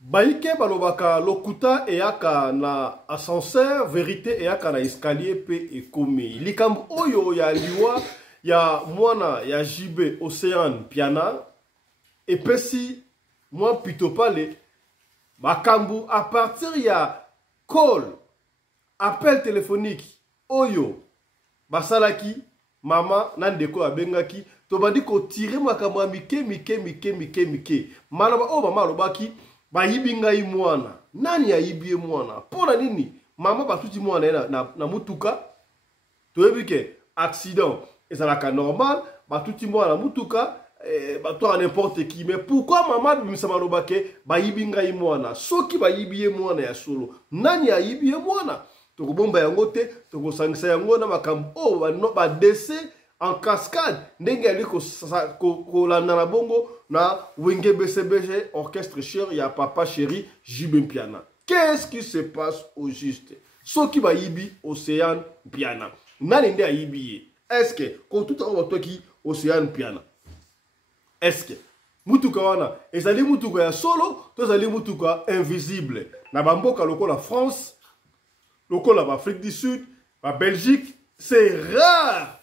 Baïke balobaka lokuta eyaka na ascenseur, vérité eyaka na escalier pe ekomi. Likambo oyo ya liwa ya mwana ya JB Océane Piana epesi mwa pitopale makambu à partir ya call appel téléphonique oyo basalaki mama nandeko abengaki to bandi ko tirer makambu mike malaba o mama alobaki bayibi ngai mwana nani ayibie mwana pona nini mama batuti mwana na mutuka toyebi ke accident ezalaka normal batuti mwana na mutuka bato n'importe qui mais pourquoi mama bimisa malobake bayibi ngai mwana soki bayibie mwana ya solo nani ayibie mwana tokobomba yango te tokosangisa yango na makambo o ba décès en cascade ndenge ali ko landa na bongo na wenge BCBG orchestre cher ya papa chéri JB Piana. Qu'est-ce qui se passe au juste? Soki ba yibi Océane Piana nani nde ayibi? Est-ce que ko tout en toi qui Océane Piana? Est-ce que mutuka wana ezali mutuka ya solo to ezali mutuka invisible na bamboka lokola France lokola ba Afrique du Sud ba Belgique c'est rare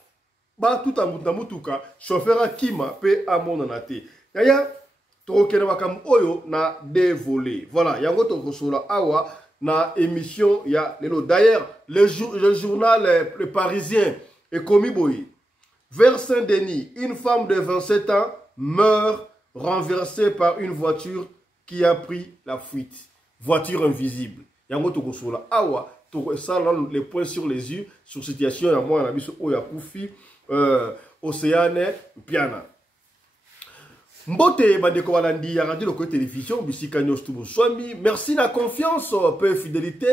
ba tout en mutuka chauffeur akima pe amona na te yaya tokokena makambo oyo na dévolé voilà yango tokosola awa na émission ya lelo. D'ailleurs le journal Le Parisien est commis boy vers Saint-Denis une femme de 27 ans meurt renversée par une voiture qui a pris la fuite. Voiture invisible. Yango tokosola awa tokosala les points sur les yeux sur situation ya moi na biso oya kufi Océane Piana. Mbote bandeko walandi ya radio loko télévision bisika nyosto boswami. Merci na confiance peu fidélité.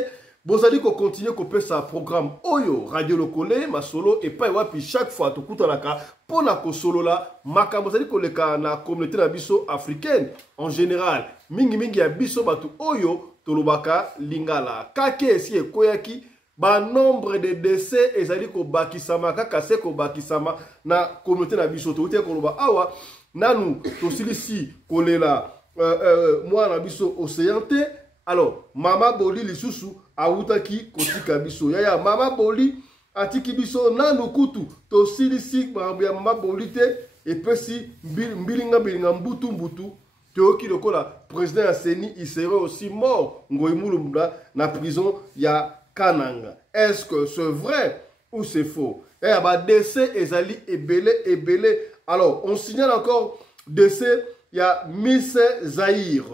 Bozali ko continuer ko pesa programme oyo radio lokole masolo et pas wapi chaque fois to kutanaka pona ko solo la makambo zali ko leka na communauté na biso africaine en général mingi ya biso batu oyo tolobaka lingala kake esi ekoyaki ba nombre de décès ezali ko bakisama kaka se ko bakisama na communauté na biso to te ko loba awa nanu to silisi kolela moi na biso océanté. Alors mama boli lisusu autaki kotika biso yaya mama boli atiki biso nanu kutu to silisi ya mama boli te epesi mbilinga mbutu teoki lokola président ya Seni il serait aussi mort ngoimulumda na prison ya Kananga. Est-ce que c'est vrai ou c'est faux? Et ba décès ezali ebele. Alors on signale encore décès ya Miss Zahir.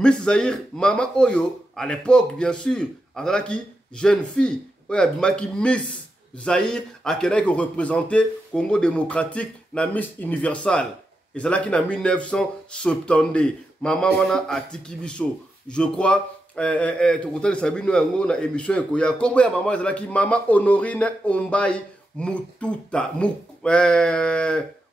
Miss Zahir, maman Oyo, à l'époque, bien sûr, qui jeune fille, qui Miss Zahir, à quelqu'un qui représentait Congo démocratique, na Miss Universal. Et c'est là qui en 1970. Maman Wana a Tikibiso. Je crois, tu connais Sabino Yango na émission Ekoya. Comment ya maman, c'est là qui maman Honorine Ombai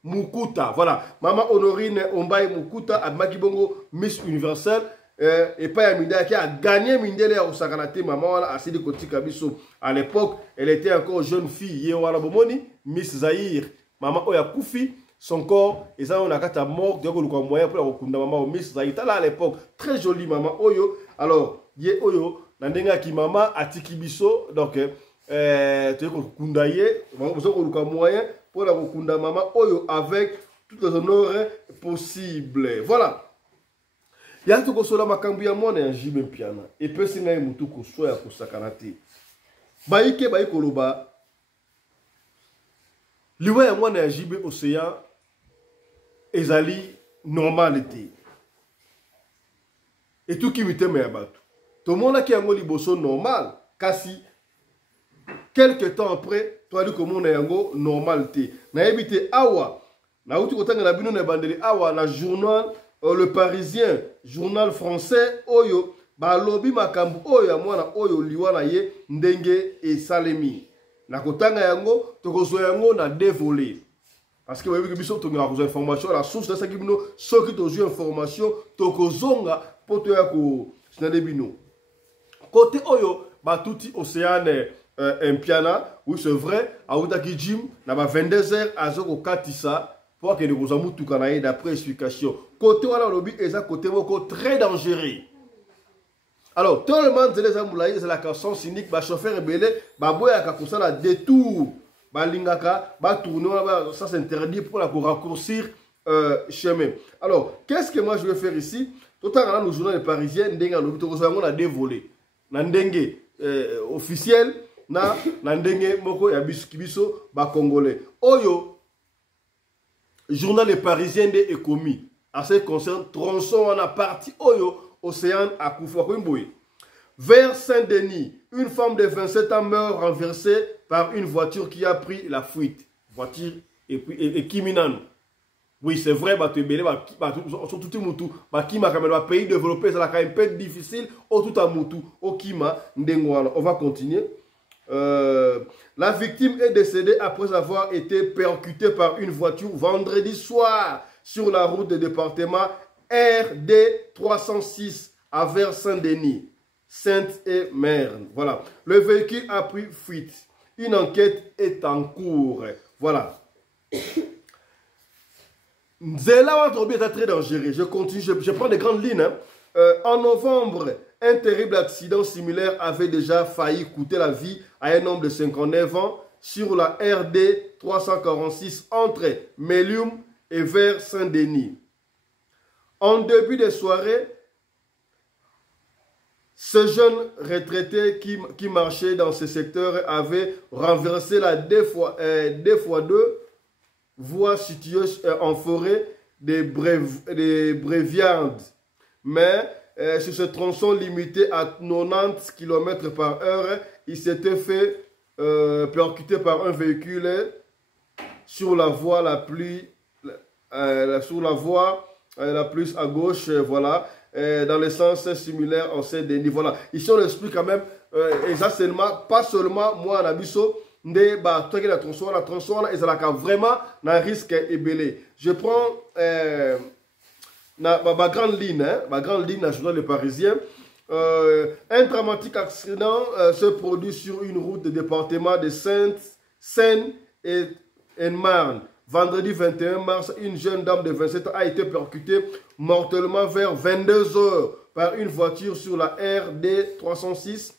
Mukuta, voilà. Maman Honorine Ombai Mukuta a Makibongo Miss Universelle et pas Yamida qui a gagné Mindele au Sakanate. Maman a Sidi Koti Kabiso. À l'époque, elle était encore jeune fille. Yewala Bomoni, Miss Zahir. Maman Oya Koufi, son corps, et ça on a qu'à mort. Donc on a moyen pour la recounder maman Miss Zahir. Là à l'époque, très jolie maman Oyo. Alors, Ye Oyo, Nandenga ki maman a Tikibiso. Donc, tu es Kundaye, on a moyen pour la Rokunda Maman Oyo avec tout les honneurs possibles. Voilà. Il y a tout que la makambu ya mwana ya JB Piana. Et peut se ngai mutu ko soya ko sakanate. Baike baiko loba. Liwa ya mwana ya JB Océan ezali normalité. Et tout qui miteme ya batu. To mona ki yango liboso normal kasi quelque temps après, toi dis comment on a yango normalité. Na ebité awa, na uti kotanga na bino na bandeli awa na journal Le Parisien, journal français oyo ba lobi makambu oyo ya mwana oyo liwana ye ndenge e salemi. Na kotanga yango tokozo yango na dévolé. Parce que vous biso to ngala kozo information la source de ça ki bino soki tozo information tokozonga poto ya ko sinade bino. Côté oyo ba tuti Océane un Piana, oui c'est vrai, à Outaki Jim, na ba 22h à Zoko Katissa, pour que les gens tout canaï d'après explication. Côté wana lobby est un côté très dangereux. Alors, tout le monde les amoulaïs, c'est la canson cynique, bah chauffeur rebelle, bah boya ka comme ça la détour, bah lingaka, bah tourner, ça c'est interdit pour la raccourcir chemin. Alors, qu'est-ce que moi je vais faire ici? Tout à l'heure, nous journaux parisiens, ndenga lobby, tout ça on a dévolé. Ndengue officiel, ndengue moko ya biso ba congolais. Oyo journal parisien de Ekomi, à ce qui concerne tronçon on a parti Oyo Océane à Koufouakouimboui. Vers Saint-Denis, une femme de 27 ans meurt renversée par une voiture qui a pris la fuite. Voiture et Kiminano. Oui, c'est vrai, surtout tout Moutou, Kima, le pays développé, ça a un peu difficile, tout à Moutou, au Kima, Ndengouana. On va continuer. La victime est décédée après avoir été percutée par une voiture vendredi soir sur la route de département RD 306 à vers Saint-Denis, Sainte-et-Merne. Voilà. Le véhicule a pris fuite. Une enquête est en cours. Voilà. Zéla est très dangereux. Je continue, je prends des grandes lignes. En novembre, un terrible accident similaire avait déjà failli coûter la vie à un homme de 59 ans sur la RD 346 entre Mélium et vers Saint-Denis. En début de soirée, ce jeune retraité qui marchait dans ce secteur avait renversé la 2x2 voie située en forêt des Bréviardes. Mais sur ce tronçon limité à 90 km par heure, il s'était fait percuter par un véhicule sur la voie la plus à gauche, voilà, dans le sens similaire en Saint-Denis. Voilà. Ici, on explique quand même exactement, pas seulement moi, en abisso, la tronçon, et ça vraiment un risque ébélé. Je prends ma grande ligne, nationale le Parisien. Un dramatique accident se produit sur une route de département de Seine-et-Marne. Vendredi 21 mars, une jeune dame de 27 ans a été percutée mortellement vers 22 h par une voiture sur la RD 306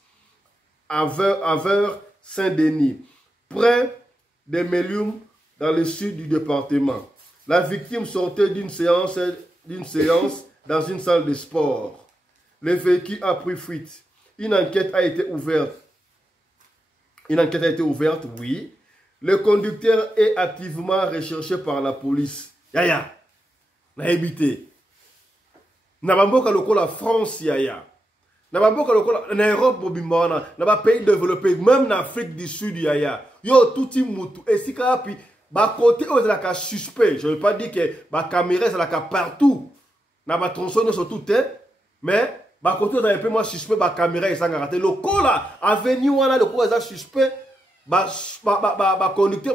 à vers Saint-Denis, près de Mélium, dans le sud du département. La victime sortait d'une séance dans une salle de sport. Le véhicule a pris fuite. Une enquête a été ouverte. Oui. Le conducteur est activement recherché par la police. Yaya, n'a évité. N'a pas la France, yaya. N'a pas la Europe, bobimana. N'a pas pays développé, même en Afrique du Sud, yaya. Yo, tout le monde. Et si kapi, bah côté où c'est la suspect. Je ne veux pas dire que la caméra c'est la partout. N'a pas tronçonné sur tout, mais bah côté où c'est un peu moins suspect, la caméra est sans raté. Le coup là, avenue là, le coup est suspect. Conducteur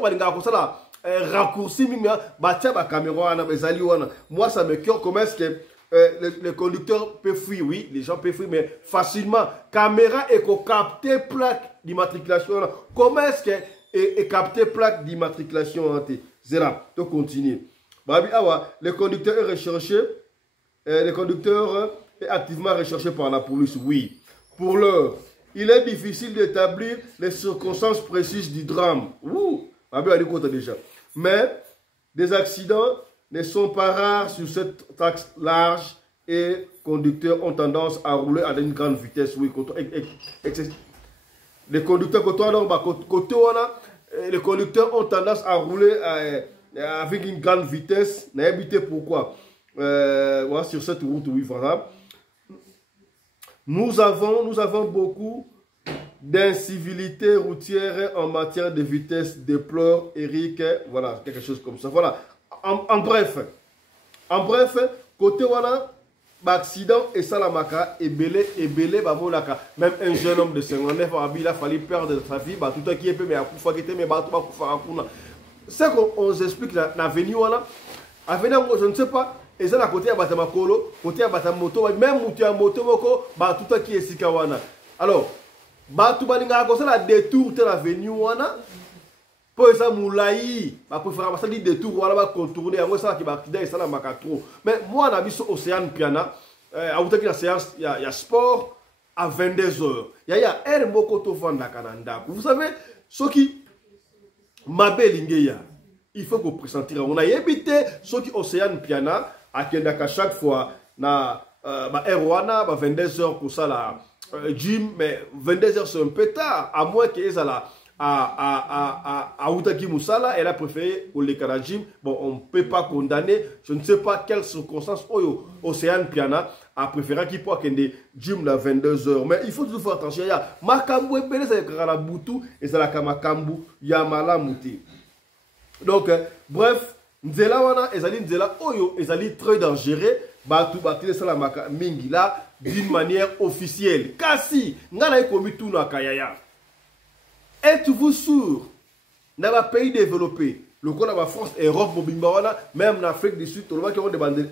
raccourci caméra. Moi ça me cœur comment est-ce que le conducteur peut fuir. Oui, les gens peuvent fuir, mais facilement caméra et capter plaque d'immatriculation. Comment est-ce que capter plaque d'immatriculation? Zéra, tu continues. Le conducteur est recherché. Le conducteur est activement recherché par la police. Oui, pour l'heure. Il est difficile d'établir les circonstances précises du drame. Ouh, déjà. Mais des accidents ne sont pas rares sur cette axe large et conducteurs ont tendance à rouler à une grande vitesse. Oui, les conducteurs les conducteurs ont tendance à rouler avec une grande vitesse. N'habitez pourquoi sur cette route, oui, voilà. Nous avons beaucoup d'incivilité routière en matière de vitesse, déplore Eric, voilà, quelque chose comme ça. Voilà. En bref, côté voilà, accident et salamaka, et belé, même un jeune homme de 59 ans, il a fallu perdre sa vie, tout qui est peu, mais à coup, c'est qu'on explique la venue, voilà. Je ne sais pas. Et ça, à côté à Batamakolo, côté à Batamoto, même Moutia Moto, tout qui est Sikawana. Alors, Batubalinga, comme ça, la détour de la venue, Pour ça, moulaï, ma préférence, ça dit des tours, voilà, va contourner, après ça, qui va activer, ça, là, trop. Mais moi, on a vu sur Océane Piana, à vous la séance, il y a sport à 22h. Il y a un mot qu'on fait dans Canada. Vous savez, ce qui m'a belle, il faut qu'on présente. On a évité ce qui Océane Piana, à chaque fois, na Erwana, 22h pour ça, la gym, mais 22h c'est un peu tard, à moins qu'ils aient là. À Outaki Moussala, elle a préféré au Gym. Bon, on ne peut pas condamner. Je ne sais pas quelles circonstances Océane Piana a préféré qu'il puisse qu'il gym à 22h. Mais il faut toujours faire attention. Il y a Makambu et Pélé, c'est la Boutou et c'est la Kamakambu. Il y a Malamouti. Donc, bref, Nzela wana, ezali Nzela Oyo, ezali très dangereux. Batu batile sala mingi là d'une manière officielle. Kasi, ngana ikomi tout na kayaya. Êtes-vous sûr, dans un pays développé, le cas de la France, Europe, même en Afrique du Sud, tout le monde qui a demandé,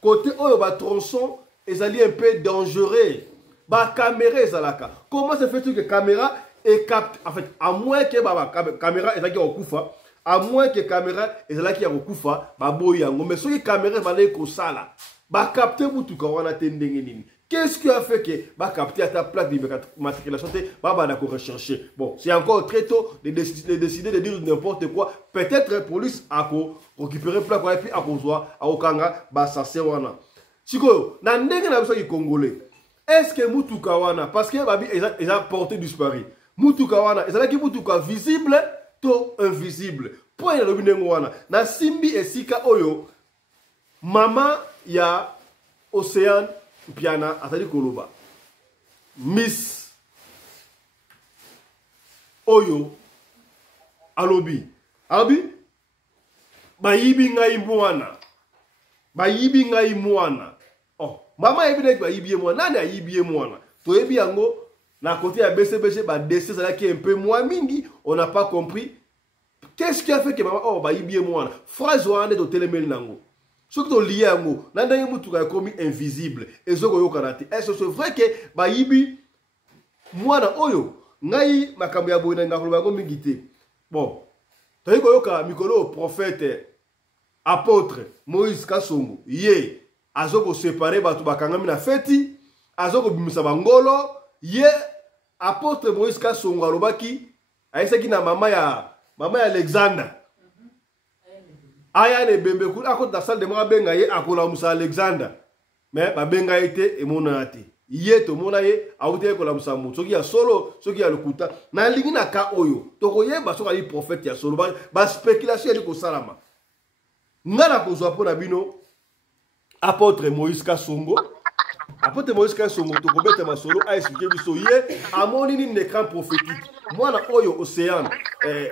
côté où il y a un tronçon, ils allaient un peu dangereux. La caméra est là. Comment se fait-il que la caméra est captée? En fait, à moins que la caméra est là qui est au Koufa, à moins que la caméra est là qui est au Koufa, mais si la caméra est là, ça va capter tout quand on a tendé. Qu'est-ce qui a fait que va capter à ta plaque d'immatriculation, va rechercher. Bon, c'est encore très tôt de décider de dire n'importe quoi. Peut-être la police a récupéré plaque et puis a besoin à Okanga, ça c'est wana. Siko, na ndenge na besoin congolais. Est-ce que Mutuka wana parce que ils a porté disparu. Mutuka wana, est-ce que Mutuka visible to invisible. Point le binengo wana. Na Simbi et Sika Oyo, maman ya Océane Piana atali koloba Miss Oyo alobi bayibi ngai mwana oh mama yebi nek bayibi mwana nani ayibi mwana to yebi yango na côté ya BCBG ba décès ça qui est un peu moins mingi on n'a pas compris qu'est-ce qui a fait que maman oh bayibi mwana phrase wana de telemel nango. Ce qui est lié à nous, nous avons commis invisible. Et ce est-ce que c'est vrai que Bayibi, moi, Oyo, Naï, Makamia Boina, bon, tu as vu Mikolo, prophète, apôtre, Moïse Kassongo, yé, Azoko séparé, Batubakangami na feti, Azoko Bimusabangolo, yé, apôtre Moïse Kassongo, Alobaki, Aïsaki na maman ya Alexandre. Aya ne bembe kou akot da salle de moi benga ye akola musa Alexander mais ba benga ite e mona ate ye to mona ye awute ko la musa mu soki ya solo soki ya lokuta na lingi na ka oyo to ko ye ba soka li prophète ya solo ba spéculation ya ko salama ngala ko zo pona bino apôtre Moïse Kassongo to ko beta masolo a expliquer biso ye amoni ni écran prophétique mwana oyo Océane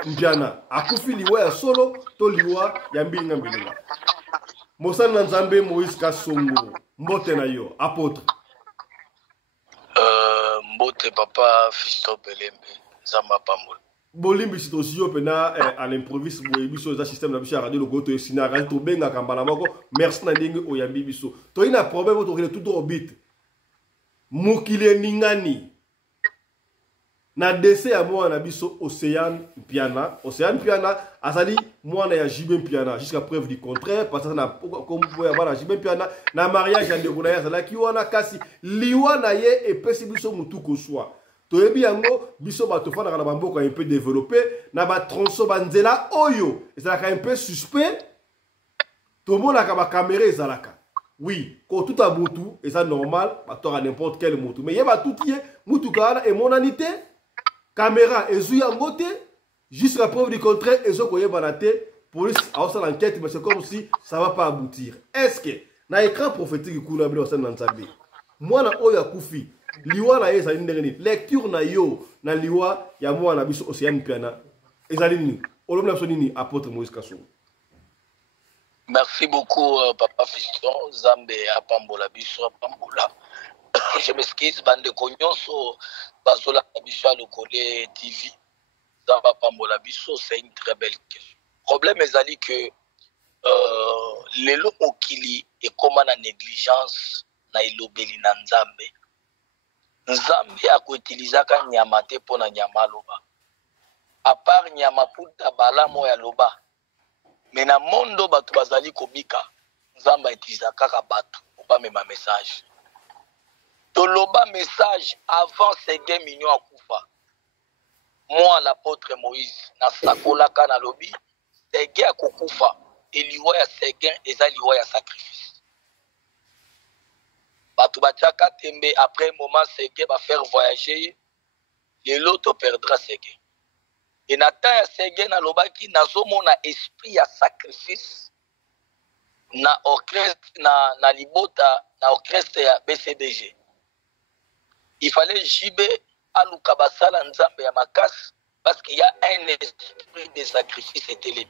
Mpiana akufi liwa ya solo to liwa ya mbinga mbinga Mosana Nzambe Moïse Kassongo mbote na yo apôtre mbote papa Fiston Belembe Zamba Pambola bolimbi sitosio pena à l'improviste boye biso za système na biso radio logo to esina radio to benga kambala moko merci na ndenge oyambi biso to ina problème to tout orbite mukile ningani na décès ya mwana biso Océane Piana azali mwana ya Jibé Piana jusqu'à preuve du contraire parce que na comme boya bana Jibé Piana na mariage ya ndeko na ya zala ki wana kasi liwa na ye et pesi biso mutuko soi to yebi yango biso ba to fana na bamboko un peu développé na ba tronçon banzela oyo ezalaka un peu suspect to mona ka ba caméra ezalaka oui ko tout a mutu et ça normal ba to n'importe quel mutu mais yeba tout yé mutu kana et monanité caméra et yangote jusqu'à preuve du contraire et zo koye banate police a fait l'enquête mais c'est comme si ça va pas aboutir. Est-ce que na écran prophétique kuna bino sana nzambe mwana oya kufi liwa na yesa ndengeni lecture na yo na liwa ya mwana biso Océane Piana ezali ni olomna biso nini apôtre Moïse Kassongo. Merci beaucoup papa Fiston Zambe apambola biso apambola. Je m'excuse bande konyonso bazola biso le collé TV Zamba pambola biso c'est une très belle question. Problème ezali que lelo okili et comment na négligence na ilobeli na Nzambe. Nzambe akoutilisaka nyama te pona nyama loba. à part Nyamaputa balamo ya loba mais na mondo bato bazali kobika nzamba etiza kaka bato pas même un message toloba message avant Séguin Mignon akufa moi l'apôtre Moïse na sakolaka na lobi Séguin akokufa eliwa ya Séguin eza liwa ya sacrifice bato batiaka tembe après moment Séguin va faire voyager et l'autre perdra Séguin. Et Nathan ya Séguin na lobaki nazomona esprit ya sacrifice na orchestre na libota na orchestre ya BCDG. Il fallait JB aluka basala nzambe ya makasi parce qu'il y a un esprit de sacrifice élevé.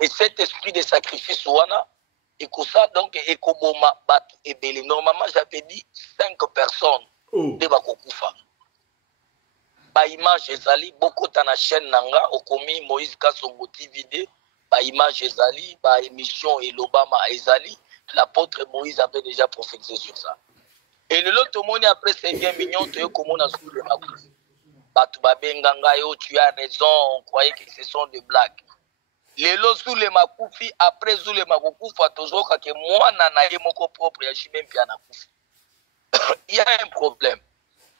Et cet esprit de sacrifice wana ekosa donc ekoboma batu ebele. Normalement j'avais dit 5 personnes de bakokufa. Ba image ezali beaucoup na chaîne nanga okomi Moïse Kasongo TV ba image ezali ba émission et l'Obama ezali l'apôtre Moïse avait déjà prophétisé sur ça et le lot monde après Séguin Mignon to komona sous le makufi batu babenganga yo tu as raison on croyait que ce sont des blagues les lots sous le makufi après sous le makufa tozoka que mwana na ye moko propre ya Jibempi anakufi. Il y a un problème.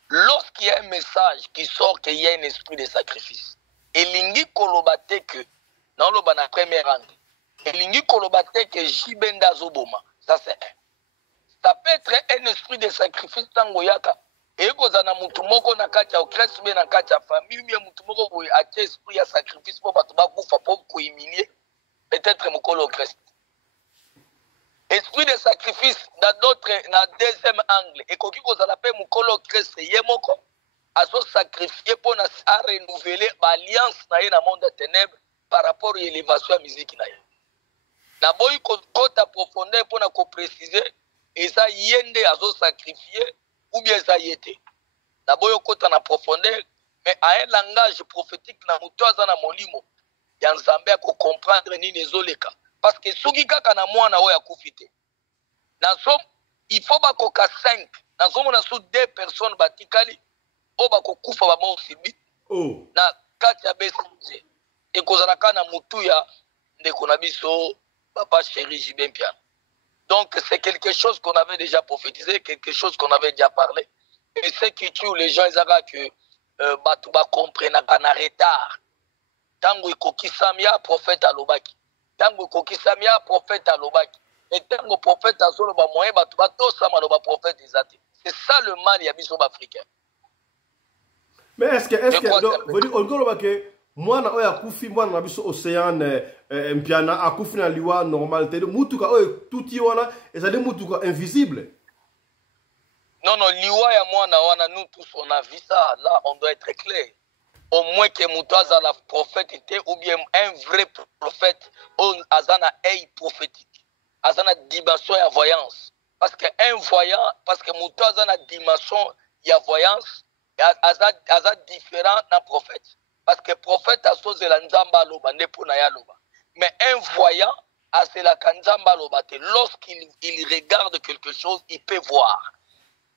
Lorsqu'il y a un message qui sort qu'il y a un esprit de sacrifice, et lingi kolobate que dans le bana première année, et lingi kolobate que Jibenda Zoboma, ça c'est un. Ça peut être un esprit de sacrifice tango yaka. Et kozana mutu moko na kacha au Christ be na kacha famille bien mutu moko boy a esprit de sacrifice pour batuba kufa pour ko humilier peut-être mukolo au Christ. Esprit de sacrifice dans d'autres, dans deuxième angle. Et quand vous avez mukolo Christ yemoko, aso sacrifier pour à renouveler l'alliance dans le monde des ténèbres par rapport à l'élévation de la musique. Na boy kota profondeur pour na préciser et ça yende aso sacrifier ou bien ça yete. Na boy kota na profondeur mais à un langage prophétique na mutoza na molimo. Yanzambe ko comprendre ni nezoleka. Parce que soki kaka na mwana oya kufite. Nasom il faut bakoka 5. Nasom na sous 2 personnes batikali o bakokufa ba mo sibi. Na kati ya BCG. E kozalaka na mutu ya ndeko na biso papa chéri Jibempi. Donc c'est quelque chose qu'on avait déjà prophétisé, quelque chose qu'on avait déjà parlé. Et ce qui tue les gens ils avaient que batu ba comprendre na retard. Tango ikokisamia prophète alobaki. Tango kokisamia prophète alobaki et tango prophète azoloba moyen batu batosama loba prophète ezate. C'est ça le mal ya biso africain. Mais est-ce que vous dites on que mwana oya kufi mwana na biso océan mpiana akufi na liwa normal te mutuka oyo tuti wana ezali mutuka invisible. Non non liwa ya mwana wana nous tous on a vu ça là on doit être clair. Au moins que Moutaza la prophète était ou bien un vrai prophète ou azana œil prophétique azana dimension ya voyance parce que un voyant parce que Moutaza na dimension ya voyance aza différent d'un prophète parce que prophète asozela nzamba loba ndepona ya loba mais un voyant asela kanzamba loba te lorsqu'il regarde quelque chose il peut voir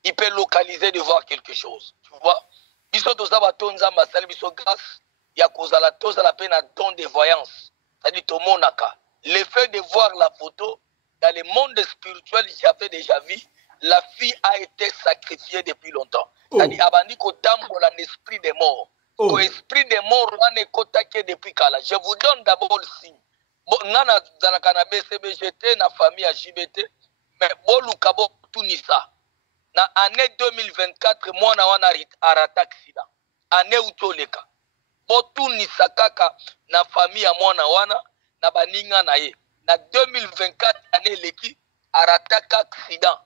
il peut localiser de voir quelque chose tu vois. Biso toza bato nzamba sali biso grâce ya kozala tozala pe na don de voyance c'est-à-dire tomonaka le fait de voir la photo dans le monde spirituel j'avais déjà vu la fille a été sacrifiée depuis longtemps c'est-à-dire abandi kotambola l'esprit des morts l'esprit des morts wana ekotaki depuis kala je vous donne d'abord le signe nana zalaka na BCBGT na famille ya JBT mais boluka bo tunisa na année 2024 mwana wana arata accident année utoleka botunisa kaka na famille ya mwana wana na baninga na ye na 2024 année leki arata accident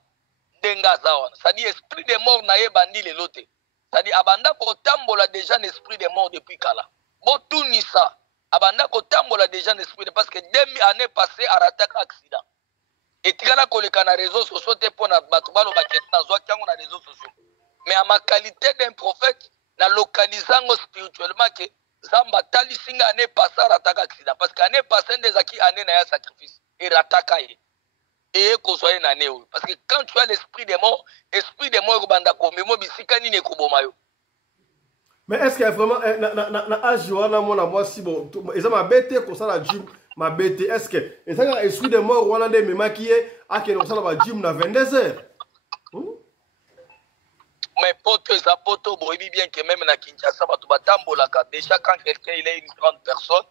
ndenga zawana c'est-à-dire esprit de mort na ye bandi lelo te c'est-à-dire abanda kotambola déjà l'esprit de mort depuis kala botunisa abanda kotambola déjà l'esprit de parce que 2000 année passée arata accident. Et tigala koleka na réseaux sociaux te pona bato balo bakete na zwa kango na réseaux sociaux mais à ma qualité d'un prophète na localisant spirituellement que zamba tali singa année passée rataka accident parce qu'année passée ndezaki année na ya sacrifice et rataka ye et kozwa na année parce que quand tu as l'esprit des morts ko banda komemo bisika nini ko bomayo Mais est-ce qu'il y a vraiment na âge wana mona moi si bon eza mabete kosala gym mabete est-ce que ezaka esprit de mort wana nde memaki ye akende kosala ba gym na 22 heures? Mais poto eza poto boyebi bien que même na Kinshasa bato batambolaka déjà quand quelqu'un il est une grande personne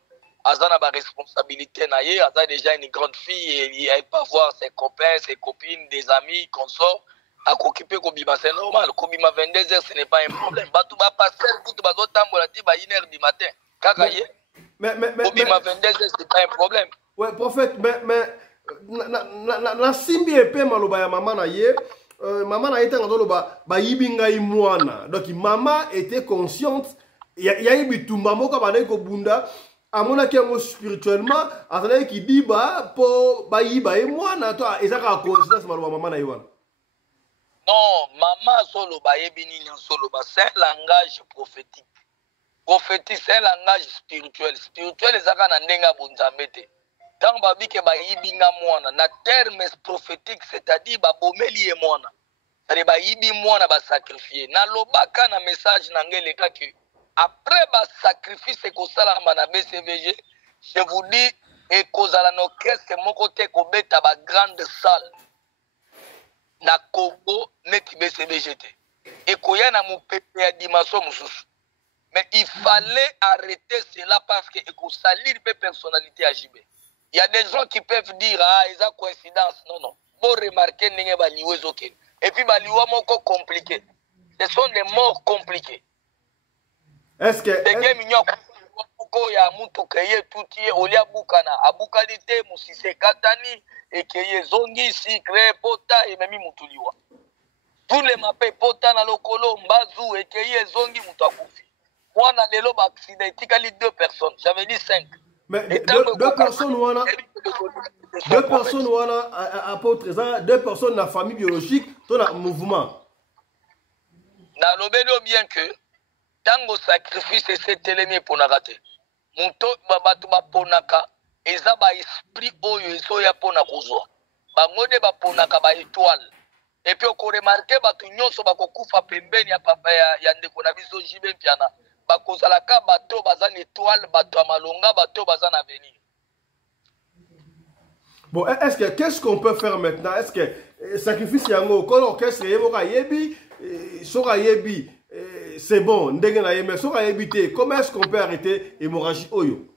aza ba responsabilité na ye aza déjà une grande fille et il peut voir ses copains ses copines des amis consorts à s'occuper kobima c'est normal kobima 22 heures ce n'est pas un problème bato ba passer kutu bazotambola ti ba 1 heure du matin kaka ye mais kobima 22 heures c'est pas un problème. Ouais prophète mais na simbi epe maloba ya mama na ye maman a été dans le ba yibinga imwana donc maman était consciente ya yibitumba moko bana ko bunda amona kengo spirituellement azala ki diba po ba yiba imwana to ezaka conscience maloba maman na yiwana. Non, maman solo ba yebini nyan solo ba c'est un langage prophétique. Prophétique c'est un langage spirituel. Spirituel ezaka na ndenga bonzambete. Tant babi ke ba yibinga mwana na terme prophétique c'est-à-dire ba bomeli e mwana. C'est ba yibi mwana ba sacrifier. Na lobaka na message na ngele ka que après ba sacrifice ko sala na BCVG, je vous dis et kozala no orchestre moko te ko beta ba grande salle. Na Congo neti BCBG te. Et koya na mupepe ya dimension mususu. Mais il fallait arrêter cela parce que il faut salir les personnalités à JB. Il y a des gens qui peuvent dire ah ils ont coïncidence. Non non. Pour remarquer n'engé baliwe zoken. Et puis baliwa moko compliqué. Ce sont des morts compliqués. Est-ce que des mignon ko ya mutu keye tutie olia bukana abukalite musise katani ekeye zongi sikre pota ememi mutuliwa. Tous les mapé pota na lokolo mbazu ekeye zongi mutu akufi. Moi na lelo ba accident tikali 2 personnes. J'avais dit 5. Mais deux personnes wana apôtres ça 2 personnes na famille biologique to na mouvement. Na lobelo bien que tango sacrifice c'est telemi pona rater. Muto babatu ba ponaka eza ba esprit oyo ezoya pona kozwa. Bangode ba ponaka ba étoile. Et puis on remarquer batu nyonso bakokufa pembeni ya papa ya ndeko na biso jibe piana. Bakozalaka bato bazana étoile bato amalonga bato bazana avenir. Bon, qu'est-ce qu'on peut faire maintenant? Est-ce que sacrifice yango ko orchestre yemoka yebi soka yebi c'est bon ndenge na yeme soka yebité comment est-ce qu'on peut arrêter hémorragie oyo?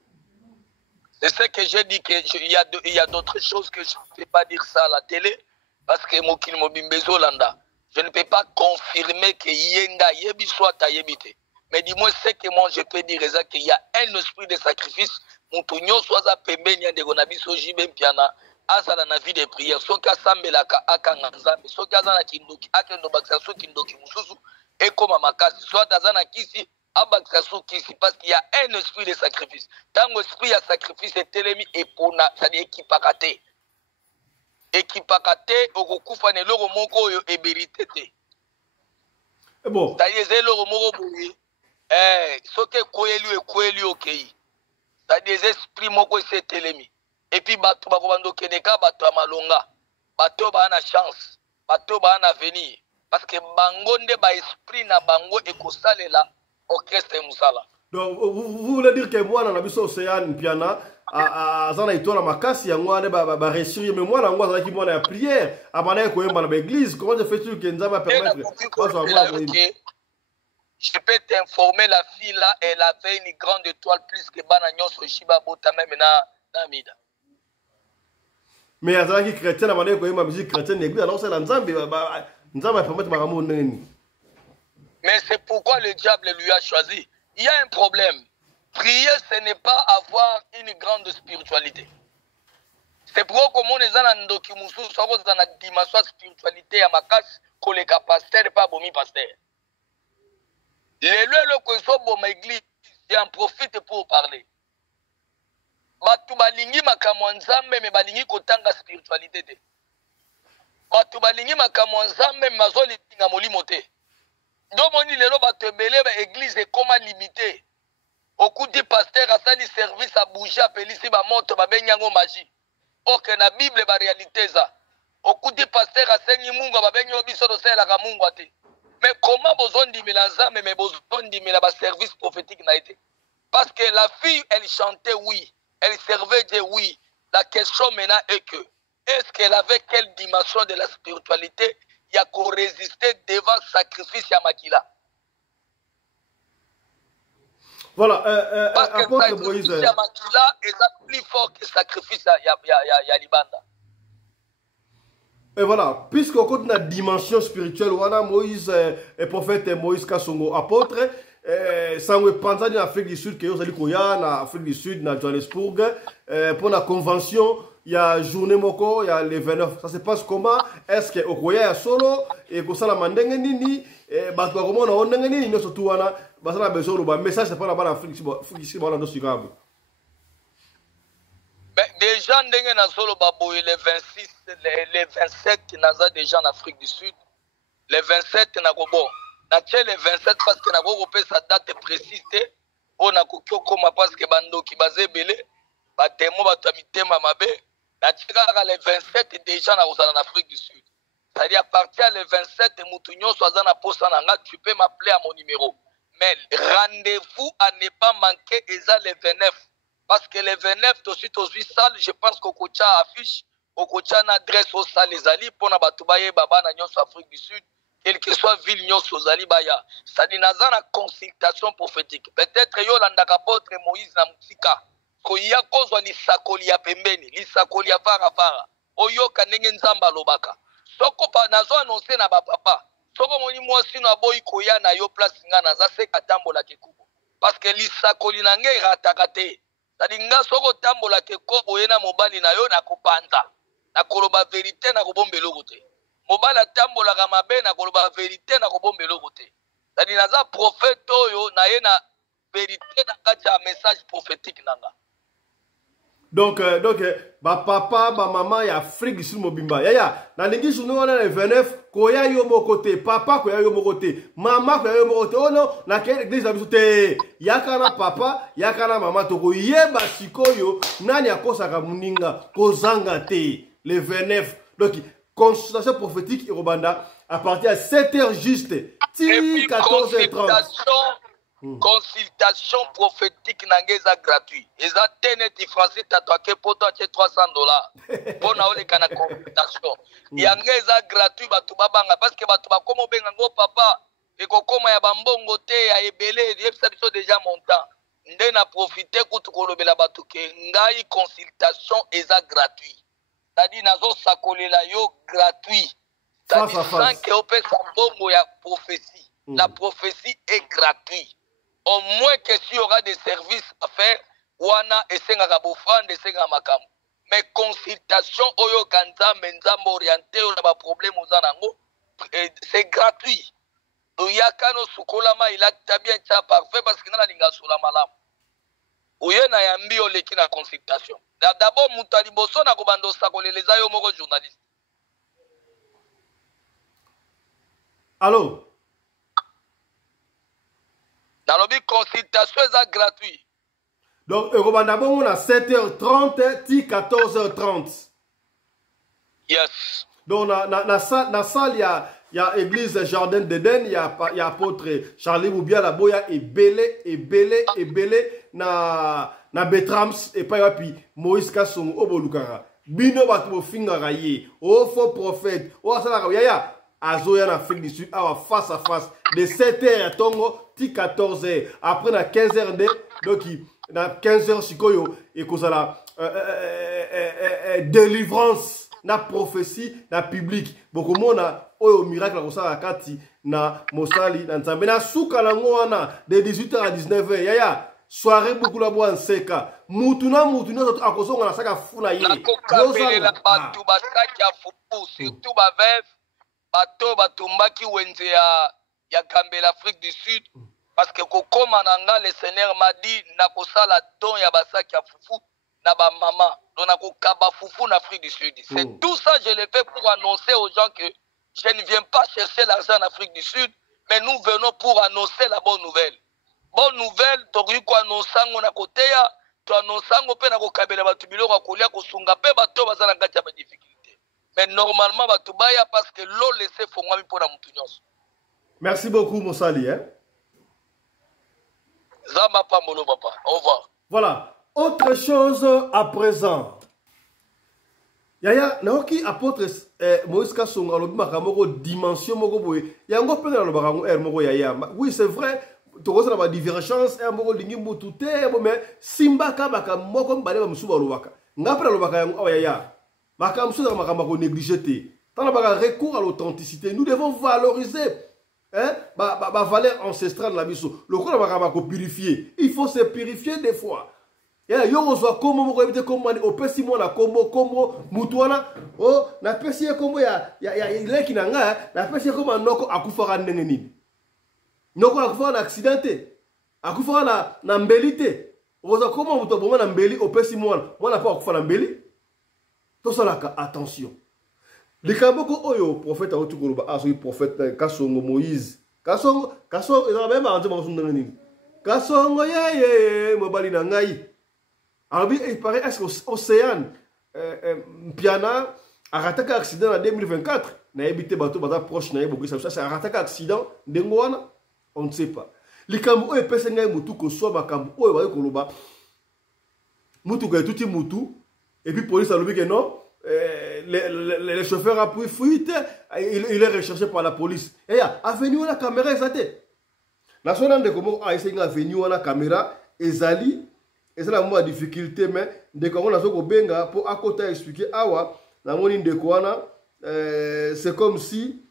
C'est ce que j'ai dit que il y a d'autres choses que je ne peux pas dire ça à la télé parce que mokil mobimbezo landa. Je ne peux pas confirmer que yenga yebi soit à yebité. Mais dis-moi ce que moi je peux dire c'est qu'il y a un esprit de sacrifice mutunyo soit pembeni ndeko na biso jibe piana asala na vie de prière soki asambelaka akanga nzambe soki aza na kindoki akendo bakisa so kindoki mususu ekoma makasi soit aza na kisi abakisa so kisi parce qu'il y a un esprit de sacrifice. Tango esprit ya sacrifice etelemi epona c'est-à-dire ekipakate okokufa na eloko moko oyo eberite te. Bon. C'est-à-dire eloko moko boye soki ekoyeli okei. C'est-à-dire esprit moko etelemi. Et puis bato bakobando keneka bato ya malonga bato ba na chance bato ba na avenir parce que bango nde ba esprit na bango ekosalela orchestre musala. Donc vous voulez dire que moi na biso Océan piana azana itola makasi yango ane ba réussir mais moi na ngo azana ki moi na prière abana ko yemba na église comment fais-tu que nzamba permettre je peux t'informer la fille là elle avait une grande étoile plus que bana nyonso shiba bota même na mida. Mais azalaki chrétien abana ko yemba musique chrétienne église alors c'est la nzambe nzamba permettre makambo neni. Mais c'est pourquoi le diable lui a choisi. Il y a un problème. Prier, ce n'est pas avoir une grande spiritualité. C'est pourquoi comme on est en dokimusu, ça va dans la dimension spiritualité à ma casse, collègue pasteur, pas bomi pasteur. Le que soit bon église, j'en profite pour parler. Batu balingi makamwa nzambe me balingi kotanga spiritualité te. Batu balingi makamwa nzambe mazoli tinga molimo te. Domoni lelo bato ebele ba église ekoma limité. Okuti pasteur asali service a bouger apelisi ba moto ba benyango magie. Ok na Bible ba réalité za. Okuti pasteur asengi mungu ba benyo biso do sela ka mungu ate. Mais comment besoin d'imela ça, mais besoin d'imela ba service prophétique n'a été? Parce que la fille, elle chantait oui, elle servait Dieu oui. La question maintenant est que, est-ce qu'elle avait quelle dimension de la spiritualité il y a qu'on résistait devant le sacrifice à Makila? Voilà, parce que apôtre sacrifice Moïse. À Makila est plus fort que le sacrifice à Libanda. Et voilà, puisqu'on compte la dimension spirituelle, voilà Moïse, prophète Moïse Kassongo, apôtre, ça me pense en Afrique du Sud, que vous allez en Afrique du Sud, dans Johannesburg, pour la convention, il y a journée moko, il y a les 29. Ça se passe comment? Est-ce que Okoya est solo et que ça la mandenge nini, bah quoi comment on a nini, nous surtout on a, bah ça la besoin de message c'est pas là-bas en Afrique ici, voilà dans ce cas. Mais déjà, les 26, les 27, naza déjà en Afrique du Sud. Les 27, bon. Les 27 parce que n'a sa date précise. On a parce que bando qui basé belé. Batemo batamitema mabe. Les 27 déjà en Afrique du Sud. C'est-à-dire à partir des 27, Moutounion soit dans la poste en anglais, tu peux m'appeler à mon numéro. Mais rendez-vous à ne pas manquer, et ça les 29. Parce que les 29, aussi, salles, je pense qu'au coach affiche, au coach a adresse aux salles les alliés pour na batubaye baba na nyonso Afrique du Sud, quelle que soit ville nyonso zali baya. Ça dit naza na consultation prophétique. Peut-être yo landaka potre Moïse na mutika. Ko ya kozwa ni sakoli ya pembeni, li sakoli ya fara. Oyo kanenge nzamba lobaka. Soko pa nazo annoncer na ba papa. Soko moni mwasi na boy koya na yo place nga naza se katambola kekubo. Parce que li sakoli na nge ratakate. Tadinga soko tambola ke ko oyena mobali na yo na kopanza na koloba vérité na kobombelo kote mobala tambola ka mabe na koloba vérité na kobombelo kote tadina za prophète oyo na ye na vérité na kati ya message prophétique nanga. Donc ba papa ba maman ya Afrique du Sud mobimba ya na lingi journée wana le 29 koya yo mokote papa koya yo mokote mama koya yo mokote oh non na quelle église abisute yakana papa yakana mama toko yeba sikoyo nani akosaka muninga kozanga te le 29. Donc consultation prophétique Irobanda à partir de 7h juste ti 14h30. Consultation prophétique nangeza gratuit. Eza teneti français tatouake poto ache $300. Pona ole kana consultation. Yangeza gratuit batu babanga parce que batu bakomo benga ngo papa ekokoma ya bambongo te ya ebele yebisa biso déjà montant. Nde na profiter kutu kolobela batu ke ngai consultation eza gratuit. C'est-à-dire nazo sakolela yo gratuit. C'est-à-dire sans que opesa mbongo ya prophétie. La prophétie est gratuite. Au moins que s'il y aura des services à faire, wana esenga kabofran esenga makam. Mais consultation oyo kanza menzambo orienté on a pas problème aux anango, c'est gratuit. Oyakano sukolama il a bien ça parfait parce que na linga sola malam. Oye na yambi oleki na consultation. D'abord mutali boso na kobando sakoleleza yo moko journaliste. Allô? Dans le consultation est gratuit. Donc, on a 7h30 ti 14h30. Yes. Donc, dans la salle, il y a l'église Jardin d'Éden, il y a apôtre Charlie Moubia, la boya et belé, na Betrams, et puis Moïse Kasson, Obolukara. Bino Batubo Fingaraye, oh faux prophète, oh ça yaya. Azoya en Afrique du Sud, face à face, de 7h à Tongo, ti 14h. Après, na 15h, donc, na 15h, Sikoyo, et qu'on a délivrance, na prophétie, na public. Beaucoup de monde a au miracle, on s'en kati, na Mosali, na Nzambe, na souka na ngwana, de 18h à 19h. Yaya, soirée beaucoup la boîte en seka. Moutuna, à cause on a ça à fou na yé. La coca, la batou, basaki à fou, surtout ma veuve. Bato batumbaki wenze ya Gambie l'Afrique du Sud parce que kokoma nanga le Seigneur m'a dit na kosala don ya basaki ya fufu na ba maman donc na kokaba fufu en Afrique du Sud. C'est tout ça je le fais pour annoncer aux gens que je ne viens pas chercher l'argent en Afrique du Sud mais nous venons pour annoncer la bonne nouvelle. Bonne nouvelle toki ko annoncer ngo na koteya to annoncer ngo pe na kokabela batu biloko kolia kosunga pe bato bazala ngati ya difficulté. Mais normalement, batubaya parce que l'eau laissé fongami pour la moutounios. Merci beaucoup, Moussali. Hein? Zama Pambolo, papa. Au revoir. Voilà. Autre chose à présent. Yaya, naoki apôtre Moïse Kassonga alobi makamoko dimension moko boye. Yango pena lo bakango moko yaya. Oui, c'est vrai. Tokosa na ba divergence moko lingi mutu te mais simba ka baka moko mbale ba musuba lo baka. Ngapela lo baka yango yaya. Baka musuba makamako négliger te. Tana baka recours à l'authenticité. Nous devons valoriser ba valeur ancestrale la biso. Le ko na makamako purifier. Il faut se purifier des fois. Yo ozwa kombo moko ebite kombo ani opesi mwana kombo mutu wana o na pesi ye kombo ya ileki na nga na pesi ye kombo noko akufaka ndenge nini noko akufaka na accident te akufaka na mbeli te ozwa kombo mutu bongo na mbeli opesi mwana pa akufa na mbeli tosalaka attention likambo ko oyo prophète autu koloba aso prophète Kassongo Moïse Kassongo ezaka ba ma nzema ndenge nini Kassongo ye mobali na ngai. Alors, il paraît qu'Océane Piana a raté un accident en 2024. Il a habité bateau proche, ça a raté un accident. On ne sait pas. Les Kambo et Pessenga Moutou que soit Makambo et Koloba Moutou que tout est Moutou. Et puis police a dit que non. Le chauffeur a pris fuite. Il est recherché par la police. Et a venu la caméra exatée. La zone de Komo a essayé de venir la caméra Ezali. Et c'est la moins difficulté, mais dès qu'on a ce benga pour à côté expliquer awa la monine de Kouana, c'est comme si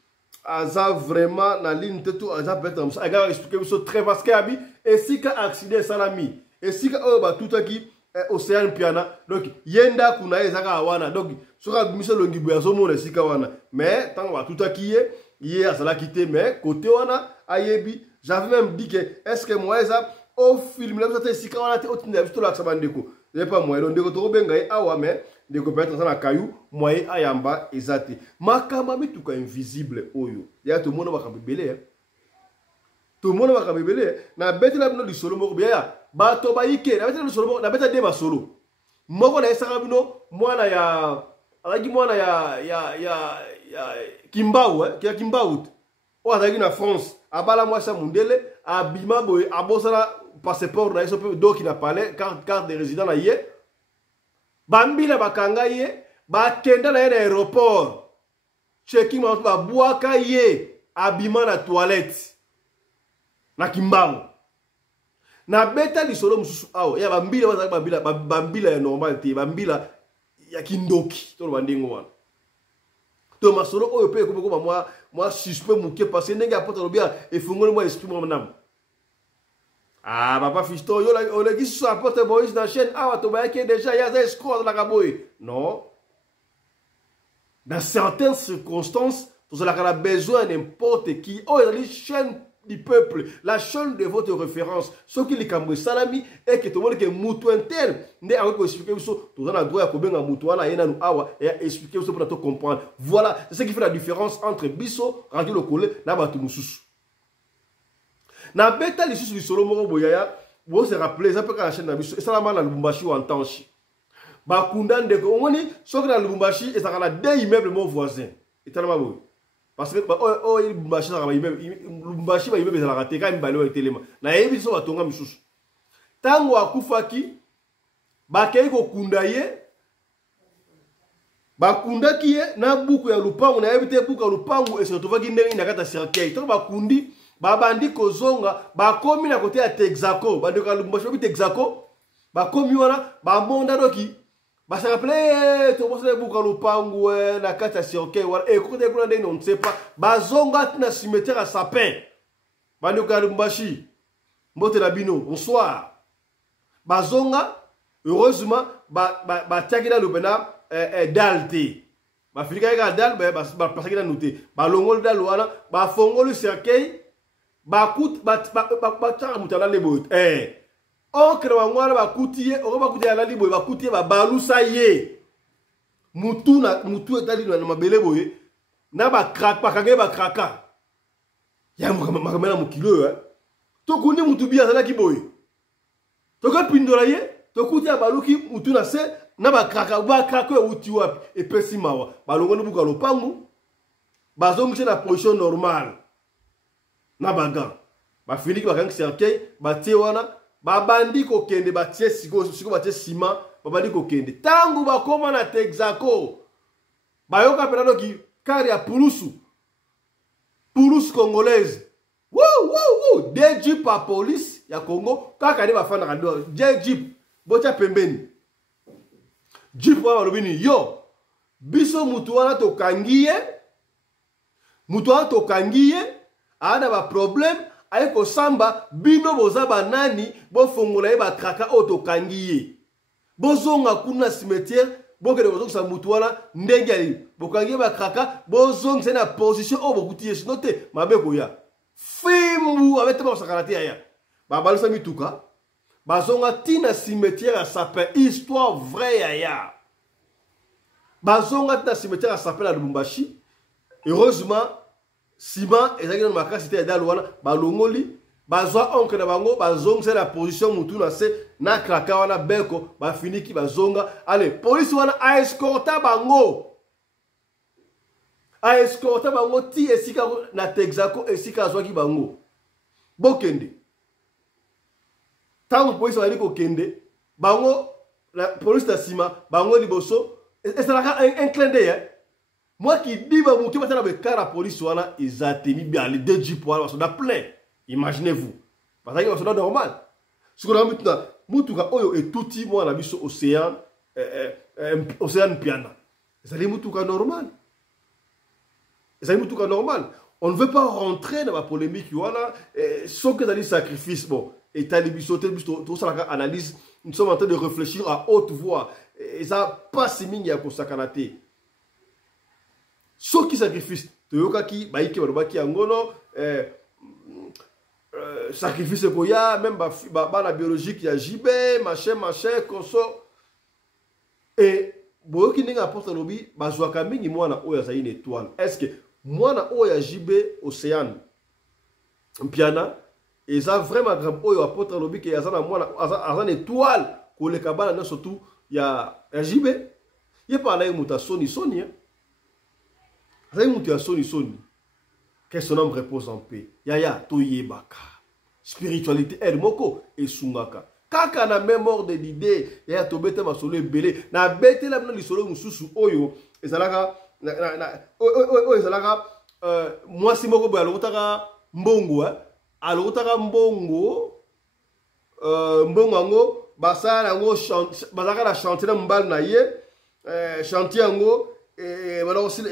Aza vraiment na ligne de tout Aza peut être ça. Aza expliquer ça très parce qu'il a et si qu'un accident salami et si que bah tout qui Océane Piana donc yenda kuna ezaka awana donc sera mise longibu ya somo le sika wana mais tant va tout qui est à cela quitter mais côté wana ayebi j'avais même dit que est-ce que moi ça au film là ça si quand on a été au tinde tout là ça va ndeko c'est pas moi donc to benga awa mais ndeko peut-être ça na kayu moi ayamba ezate makamba mituka invisible oyo ya to mona bakabebele to mona bakabebele na bete la bino du solo moko bien ba to ba yike na bete du solo na bete de ba solo moko na esaka bino mwana ya alagi mwana ya Kimbau kia Kimbau o azaki na France abala mwasa mundele abima boy abosala passeport na yeso pe do ki na palais carte de résident na ye bambila bakanga ye bakenda na ye na aéroport checking ma ba buaka ye abima na toilette na Kimbau na beta lisolo mususu awo ya bambila bazaki bambila ya normal te bambila ya kindoki to bandingo wana to masolo oyo pe ko moi suspect muke parce que ndenge apota lobia efungoli moi esprit moi nam. Ah, papa Fiston, on a dit sur la porte Moïse dans la chaîne. Ah, tu vois qu'il déjà y a des escrocs dans la caboye. Non. Dans certaines circonstances, vous avez besoin de n'importe qui. Oh, il y a la chaîne du peuple, la chaîne de votre référence. Ce qui est comme salami et que tout le monde est moutou intel. Ne a pas expliqué ça. Tout le monde a droit à combien de moutou na yena nous awa et expliquer ça pour te comprendre. Voilà, c'est ce qui fait la différence entre biso radio le collé na batu mususu. Na beta les sous solo moko boyaya vous se rappelez ça peut que la chaîne na biso et ça la na Lubumbashi ou en tanchi ba kunda ndeko ngoni soki na Lubumbashi et ça kana deux immeubles mon voisin et tellement beau parce que oh Lubumbashi ça ba immeuble Lubumbashi ba immeuble ça la raté quand mbalo et telema na yebi so batonga misusu tango akufaki ba kei ko kunda ye ba kunda ki na buku ya lupangu na yebi te buku ya lupangu et se retrouva ki ndenge na kata cercueil to ba kundi babandi kozonga bakomi na côté ya Texaco bandeko Lubumbashi bi Texaco bakomi wana bamonda doki basa rappelé to bosale buka lupangu na kata cercueil wana et côté kuna ndenge on ne sait pas bazonga na cimetière à sapin bandeko Lubumbashi mbote na bino bonsoir bazonga heureusement ba takina lubena dalte ba filika ga dal ba pasakina noté ba longol dal wana ba fongolo cercueil bakut batara mutala lebo oncle wangwana bakutie okubakutia la libo bakutie babalusa ye mutu etali na mabele boye na ba crack pakange ba kraka ya makamela mukilo to kundi mutu bia zala ki boye to ka pindola ye to kutia baluki mutu na se na ba kraka uti wapi epesi mawa balongo buka lopangu bazongisha na position normale na bagan ba fini ki bakangi cercueil batie wana babandi kokende batie siko batie ciment babandi kokende tangu bakoma na Texaco bayoka penano ki kari ya pulusu congolaise woo deux jeep pa police ya Congo kaka ni bafana kando deux jeep bocha pembeni jeep wa balobini yo biso mutu wana tokangiye ana ba problème ayeko samba bino boza banani bofongola ye bakraka o tokangiye bozonga kuna cimetière bokele bozongisa mutu wana ndenge ali bokangiye bakraka bozongisa na position o bokuti yesu note mabeko ya fimbu abete bakosakana te ya babalisa mituka bazonga tina cimetière à Sapin histoire vraie ya bazonga tina cimetière à Sapin à Lubumbashi heureusement Sima ezaki na makasi te ya wana balongoli bazwa oncle na bango bazongisa na position mutu na se na kraka wana beko bafiniki bazonga ale police wana a escorta bango ti esika na Texaco esika azwaki bango bokende tango police wali ko kende bango la police na sima bango liboso esalaka un clin d'œil moi qui dis bah mon qui va faire la police voilà ils a tenu bien les deux jeeps voilà on a plein imaginez-vous parce que c'est normal ce qu'on a maintenant mutuka oyo et tout moi la biso océan piana ça les mutuka normal on ne veut pas rentrer dans la polémique voilà sauf que ça dit sacrifice bon et t'as les biso tout ça la analyse nous sommes en train de réfléchir à haute voix et ça pas si mingi ya kosakanate ceux qui sacrifice toyokaki baiki balobaki yangono sacrifice koya même bana biologique ya JB machin koso et boyoki ndenge apporte lobi bazwaka mingi mwana oyo azali une étoile est-ce que mwana oyo ya JB Océane Mpiana eza vraiment grand oyo apporte lobi ke azana mwana azana étoile koleka bana na surtout ya JB ye pa na muta soni Zay mutu ya soni. Que son âme repose en paix. Yaya toyebaka. Spiritualité elle moko esungaka. Kaka na mémoire de l'idée yaya tobete masolo ebele na bete la bino lisolo mususu oyo ezalaka oyo ezalaka mwasi moko boya lokotaka mbongo alokotaka mbongo ngo basala ngo bazaka na chantier na mbal na ye chantier ngo maintenant aussi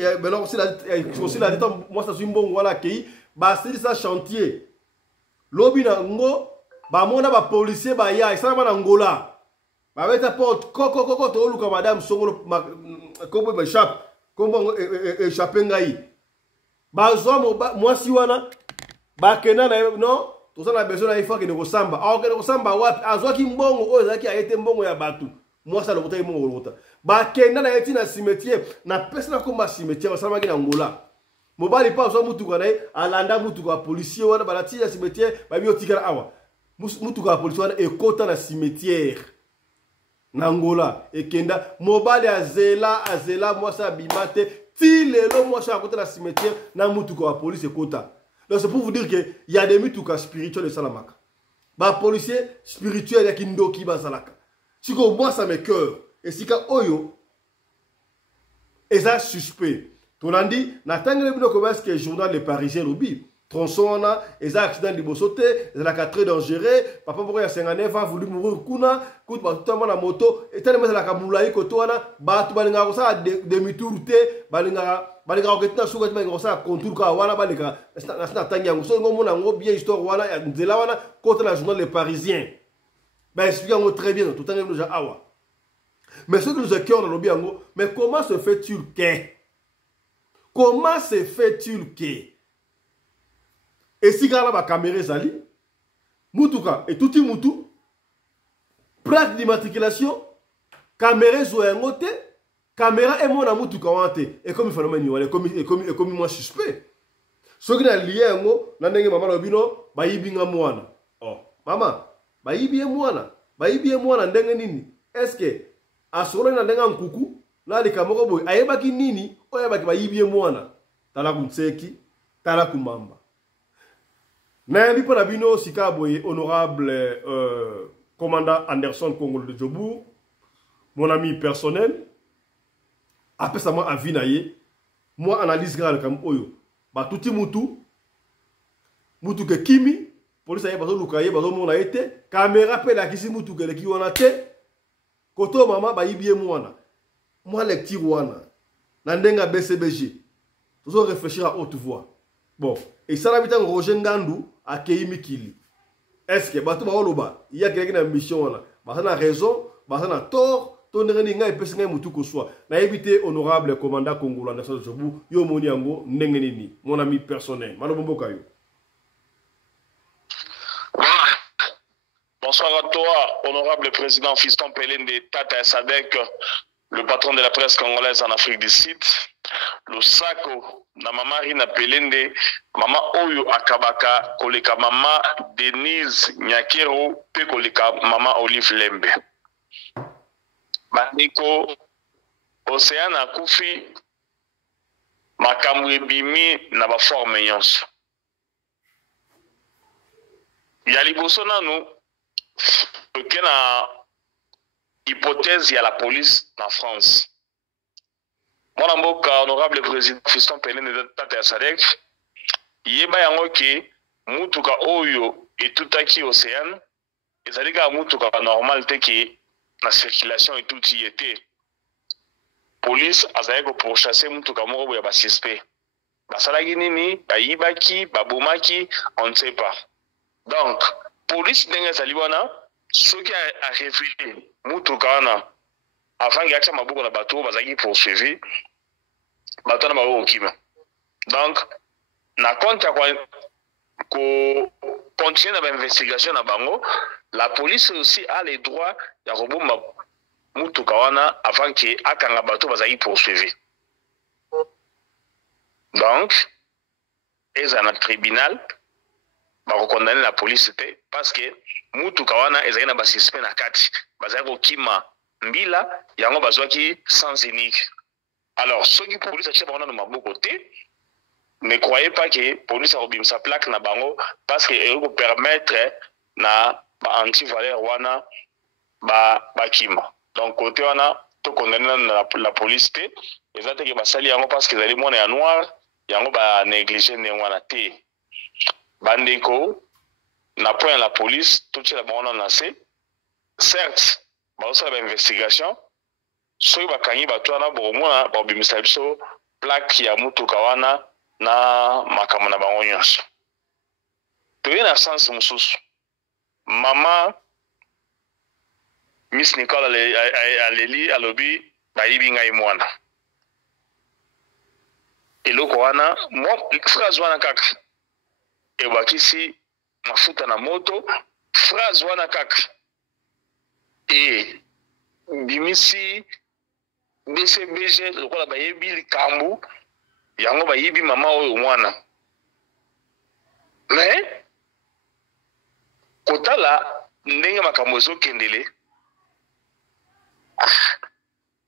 la détente moi ça suis bon voilà qui bah c'est ça chantier lobby na ngo ba mona ba policier ba ya ça ba na ngola ba beta porte koko to luka madame songolo kombo ba échappe kombo échappé ngai ba zo moi si wana ba kena na non to ça na besoin na ifa ke ne kosamba a ke ne kosamba wapi azwaki mbongo oyo zaki ayete mbongo ya batu moi ça le kota mbongo lota ba kenda na yeti na cimetière na pesa na komba cimetière basala maki na ngola mobali pa zo mutuka na alanda mutuka policier wana balati ya cimetière ba biotikala awa mutuka policier wana ekota na cimetière na ngola ekenda mobali azela moi ça bimate ti lelo moi ça côté la cimetière na mutuka wa police ekota. Donc c'est pour vous dire que il y a des mutuka spirituels de salamaka ba policier spirituel ya kindoki bazalaka siko moi ça me cœur et si ka oyo eza suspect tonandi na tangele bino comment que journal Le Parisien Ruby tronçon na eza accident liboso te eza la très dangereux papa moko ya 59 ans voulu mourir kuna kutu batutama na moto etale mesa la kamulai koto wana batu balinga ko sa demi tour te balinga ko suka te ko sa contour ka wana balinga na tangi yango so ngomo na ngo bien histoire wana ya nzela wana côté la journal Le Parisien ben expliquons très bien tout tangele déjà awa. Mais ce que nous accueillons dans le biango, mais comment se fait-il que? Comment se fait-il que? Et si quand la caméra zali, mutuka et tout mutu, plaque d'immatriculation, caméra zoyangote, caméra et mon mutuka wante, et comme il faut le mener, et comme moi suspect. Ce qui est lié à moi, n'andenge maman lobino, bayibinga mwana. Oh, maman, bayibi mwana, ndenge nini? Est-ce que asoro na ndenga nkuku na likamoko boy ayebaki nini oyebaki bayibie mwana tala kunseki tala kumamba Nayebi pa na bino sika boye honorable commandant Anderson Kongolo de Djobour, mon ami personnel, après ça moi avis na ye, moi analyse grave comme oyo. Ba tuti mutu ke kimi, police aye bazo lukaye bazo mona ete, caméra pe la kisi mutu ke le ki wana te, koto mama ba yibie mwana. Moi lecture wana. Na ndenga BCBG. Tozo réfléchir à haute voix. Bon, et ça la bitan Roger Ngandou a Kei Mikili. Est-ce que bato ba oloba, il y a quelqu'un na mission là. Ba na raison, ba na tort, ton nga epesi nga mutu ko soit. Na éviter honorable commandant Kongolo Anderson Djobour, yo moni yango ndenge nini, mon ami personnel. Mano bomboka yo. Bonsoir à toi, honorable président Fiston Pelende Tata Sadek, le patron de la presse congolaise en Afrique du Sud. Le Sako, na mama Rina Pelende, mama Oyo Akabaka, koleka mama Denise Nyakero, pe koleka mama Olive Lembe. Bandiko, Océane Akufi, makambo ebimi na ba forme nyonso. Ya liboso nanu, que na hypothèse ya la police en France. Mon mboka honorable président Fiston Pelende Tata Sadek, yeba yango ke mutuka oyo etutaki Océane, ezalika mutuka normal te ki na circulation etuti yete. Police azali ko pourchasser mutuka moko ya ba suspect. Basalaki nini, bayibaki, babomaki, on ne sait pas. Donc, police ndenge ezali wana, soki a révélé mutuka wana avant qu'il y ait un na bateau bazaki poursuivi bateau na bawo okima. Donc na compte ko continuer na investigation na bango, la police aussi a les droits ya koboma mutuka wana avant que akanga bateau bazaki poursuivi. Donc eza na tribunal ba condamner la police parce que mutuka wana ezali na ba suspect na kati bazali kokima mbila yango bazwaki sans unique. Alors ceux qui police acheter bango na maboko te, ne croyez pas que police a obim sa plaque na bango parce que eko permettre na ba anti-valeur wana ba kima. Donc côté wana to condamner la police te ezate ke basali yango parce que ezali mona ya noir yango ba négliger ne wana te. Bandeko na point la police tout la bango na se certes ba osala ba investigation soki bakangi bato wana bomona babimisa biso plaque ya mutuka wana na makambo na bango nyonso. Toye na sens mosusu mama Miss Nicole aleli alobi bayibi ngai mwana eloko wana mo phrase wana kaka ebakisi mafuta na moto phrase wana kaka bimisi BCBG lokola bayebi likambo yango bayibi mama oyo mwana. Mais kotala ndenge makambo ezokendele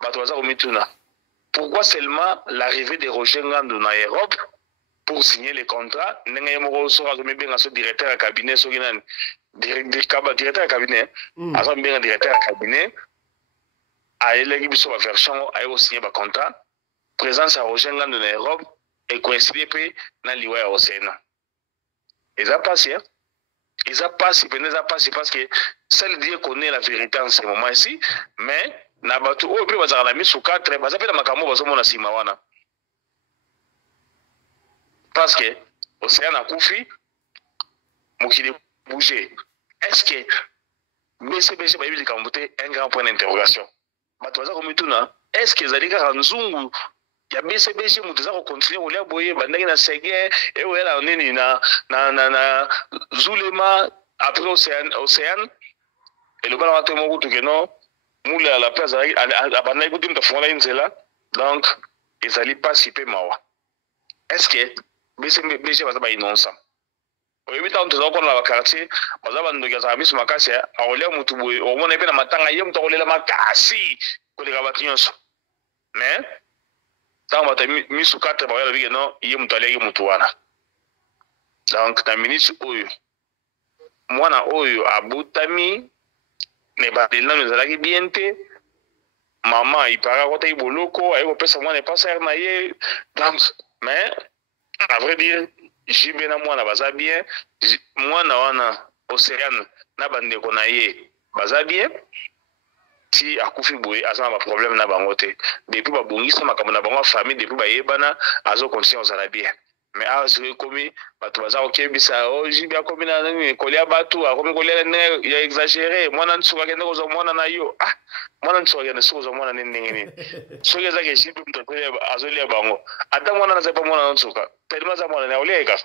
bato baza komituna pourquoi seulement l'arrivée de Roger Ngandou na Europe pour signer les contrats ndenge ye moko soki azomibenga so directeur ya cabinet soki nani directeur ya cabinet azomibenga directeur ya cabinet aeleki biso ba version aye kosigner ba contrat présence ya Roger Ngandou na Europe et coïncider pe na liwa ya Océane. Eza passé eza passé parce que seul Dieu connaît la vérité en ce moment ici, mais na batu oyo pe bazaka na miso 4 baza pe na makambo bazomona sima wana parce que Océane akufi mokili bouger. Est-ce que BCBG bayebi likambo te? Un grand point d'interrogation. Bato baza komituna est-ce que ezali kaka nzungu ya BCBG mutu eza kokontinue kolia boye bandaki na Sege eoyela nini na Zulema après Océane elobala wate moko tukeno mule à la place abandaki kuti mutu afungola nzela. Donc ezali pasi pe mawa. Est-ce que BCBG baza ba innocent? Oyebi ta ntoza kona ba quartier baza bandoki azaka miso makasi aolia mutu boye omona pe na matanga ye mutu akolela makasi koleka bato nyonso. Mais tant que misu 4 ba yala bige no ye mutu aliaki mutu wana donc na minute oyo mwana oyo abutami ne babeli nano ezalaki bien te mama ipara kota iboloko aye kopesa mwana epasare na ye donc mais à vrai dire JB na mwana baza bien mwana wana Océane na bandeko na ye baza bien si akufi boye aza na problème na bango te depuis babongisa makambo na bango famille depuis bayebana azo continuer ozala bien mais awa soki ekomi bato baza kokebisa o JB akomi na nini kolia bato akomi kolia ndenge ya exagéré mwana nsuka akende kozwa mwana na yo mwana nsuka akende soki kozwa mwana nini ndenge nini soki ezaki JB moto azolia bango ata mwana naza pa mwana nsuka tellement aza mwana na olia eka.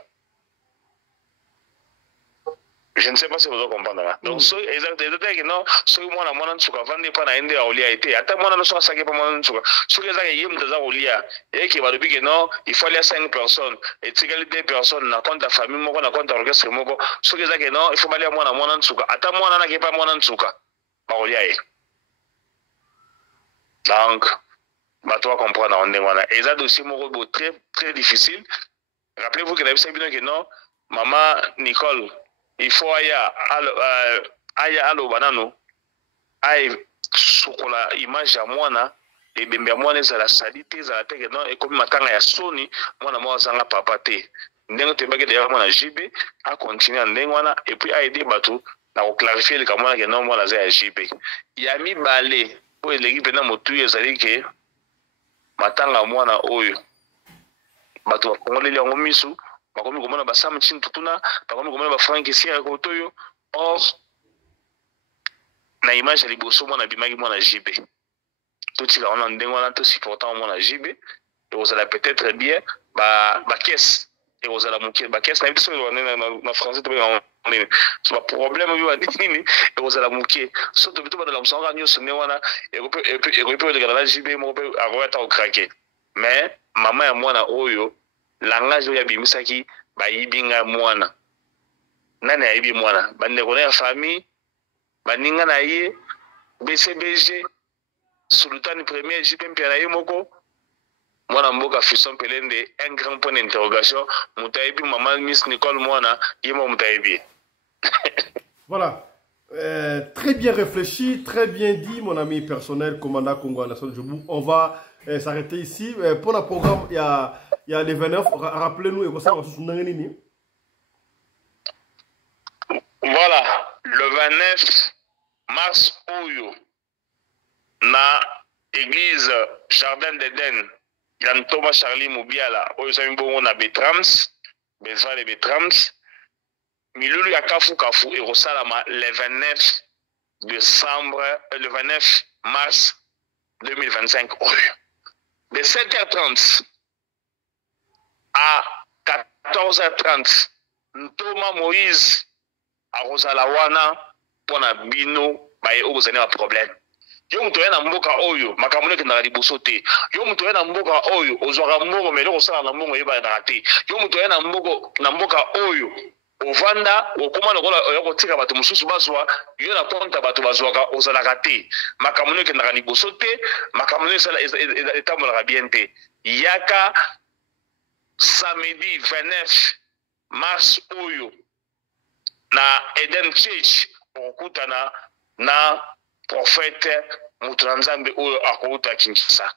Je ne sais pas si vous comprenez. Donc, exactement, non, ce que moi, je suis vendre pas na ende olia été. Attends, moi, je suis saqué pas moi, je suis. Ce que ça y est, me dans olia. Et qui va depuis que non, il faut aller 5 personnes. Et tu gagnes 2 personnes, na compte ta famille, moi, na compte ta orchestre, moi. Ce que ça que non, il faut aller à moi, je suis. Attends, moi, na qui pas moi, je suis. Pas olia. Donc, bah toi comprendre on est voilà. Et ça dossier mon robot très très difficile. Rappelez-vous que la que non, maman Nicole il faut aya alo banano ay sukola image ya mwana ebembe ya mwana ezala salite ezala teke non ekomi matanga ya soni mwana mwa zanga papa te ndenge tebaki d'ailleurs mwana JB a continuer ndenge wana et puis a aider bato na ko clarifier le kamwana ke non mwana za ya JB ya mibale po eleki pena motu ezali ke matanga mwana oyo bato bakongoleli yango misu bakomi komona basam chin tutuna bakomi komona ba Frank Sierra kotoyo or na image liboso mwana bimaki mwana JB tout ça on a ndenge wana to supportant mwana JB et vous allez peut-être bien ba caisse et vous allez moquer ba caisse na biso na français to ba so ba problème yo nini et vous allez moquer so to bito ba la msanga nyoso ne wana et peut de la JB mo peut avoir ta craquer mais maman ya mwana oyo langage ya bimisaki bayibinga mwana nani ayibi mwana bandeko na famille baninga na ye BCBG Sultan premier JP mpera ye moko mwana mboka Fiston Pelende un grand point d'interrogation mutayibi maman Miss Nicole mwana yemo mutayibi. Voilà. Très bien réfléchi, très bien dit, mon ami personnel, commandant Congo National Djoubou. On va s'arrêter ici. Pour le programme, il y a les 29. Rappelez-nous, et vous savez, voilà, le 29 mars, Oyo, na église Jardin d'Eden, il y a Thomas Charlie Moubiala, Oyo Samimbo, na Betrams, Bezva de Betrams. Milulu ya Kafu et Rosalama le 29 décembre, le 29 mars 2025. De 7h30 à 14h30, Thomas Moïse à Rosalawana pour na bino baye ozane un problème. Yo muto na mboka oyo makamune ke na liboso te. Yo muto na mboka oyo ozwaka mbongo melo kosala na mbongo yeba na te. Yo muto na mboka oyo ovanda okoma lokola oyokotika bato mususu bazwa yo na konta bato bazwaka ozalaka te makamune ke na liboso te makamune sala etambolaka bien te yaka samedi 29 mars oyo na Eden Church okutana na prophète Mutranzambe oyo akouta Kinshasa.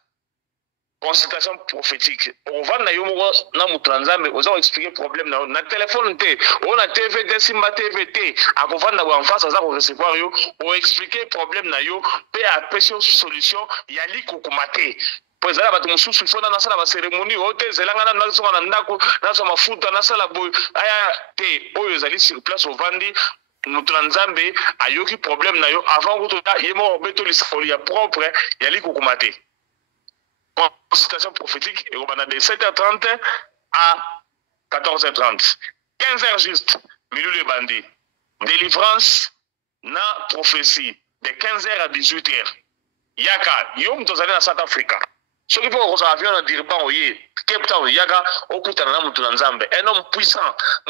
Consultation prophétique. On va na yomo na Mutranzambe oza expliquer problème na téléphone te on a TV te simba TV te akovanda en face aza ko recevoir yo o expliquer problème na yo pe a pression solution ya likukumate. Pois ala bato mususu fona na sala ba cérémonie hote zelanga na songa na ndako na so mafuta na sala boy aya te oyo zali sur place ovandi Mutranzambe ayoki problème na yo avant que to yemo beto lisoli ya propre ya likukumate. Consultation prophétique et on a de 7h30 à 14h30. 15h juste, milieu de bandits. Délivrance, na prophétie, de 15h à 18h. Yaka, yom tozali na South Africa. Ce qui peut qu'on avion na Durban oye, Cape Town, Yaka, okutana na mutu na Nzambe. Un homme puissant,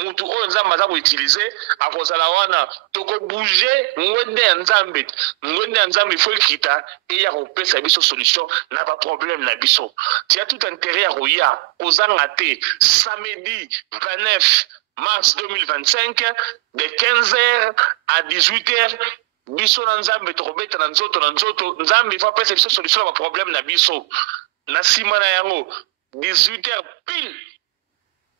mutu o Nzambe aza ko utiliser, akozala wana, toko bouger, ngwende ya Nzambe. Ngwende ya Nzambe faut kita, et ya ko pesa biso solution, na ba problème na biso. Tu as tout intérêt à roya, ozanga te, samedi 29 mars 2025 de 15h à 18h biso na nzambe tokobeta na nzoto nzambe fa pesa biso solution ya problème na biso na sima na yango 18h pile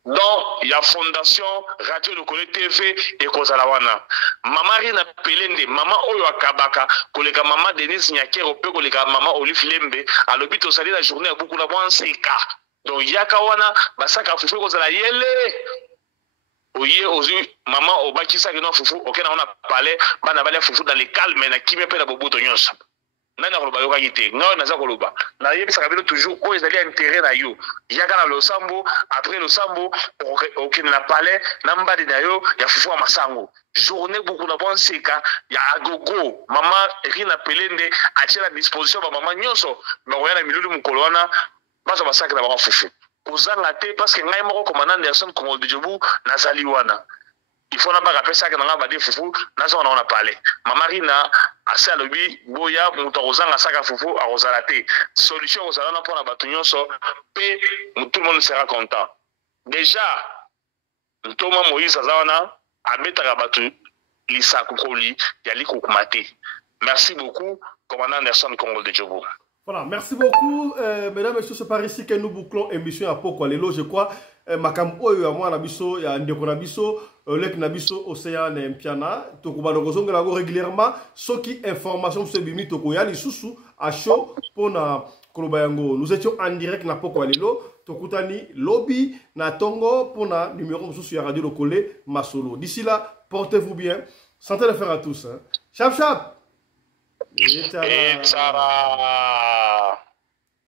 donc il y a fondation radio Lokole TV et kozala wana mama Rina Pelende mama oyo akabaka koleka mama Denise Nyakero pe koleka mama Olive Lembe alobi to sali la journée ya beaucoup la bonseka donc yaka wana basaka fufu kozala yele oye ozu mama obakisa ke no fufu okena ona parler bana bale fufu dans le calme na kimia pe na boboto nyonso nana koloba yoka yite ngawo naza koloba na yebisa kabelo toujours ko ezali intérêt na yo yaka na losambo après losambo okena na palais na mbadi na yo ya fufu wa masango journée beaucoup na bon seka ya agogo mama Rina Pelende atia la disposition ba mama nyonso me oyana milulu mukolwana baso basaka na ba fufu kozanga te parce que ngai moko commandant Anderson Congo de Djobu nazali wana il faut na ba rapesa que nga ba de fufu nazo na parler mama Rina ase alobi boya muto kozanga saka fufu a kozala te solution kozala na pona batu nyonso pe tout le monde sera content déjà Ntoma Moïse azawana abetaka batu lisaku koli ya likukumate. Merci beaucoup commandant Anderson Congo de Djobu. Voilà, merci beaucoup mesdames et messieurs, c'est par ici que nous bouclons émission à Poko Lelo, je crois makam oyo ya mwana biso ya ndeko na biso lek na biso Océane Mpiana tokuba dokozonga la régulièrement soki information se bimi tokoya lisusu à chaud pona koloba yango. Nous étions en direct na Poko Lelo tokutani lobby na tongo pona numéro mususu ya radio Lokole Masolo. D'ici là, portez-vous bien. Santé de faire à tous hein. Chap chap. Et tara.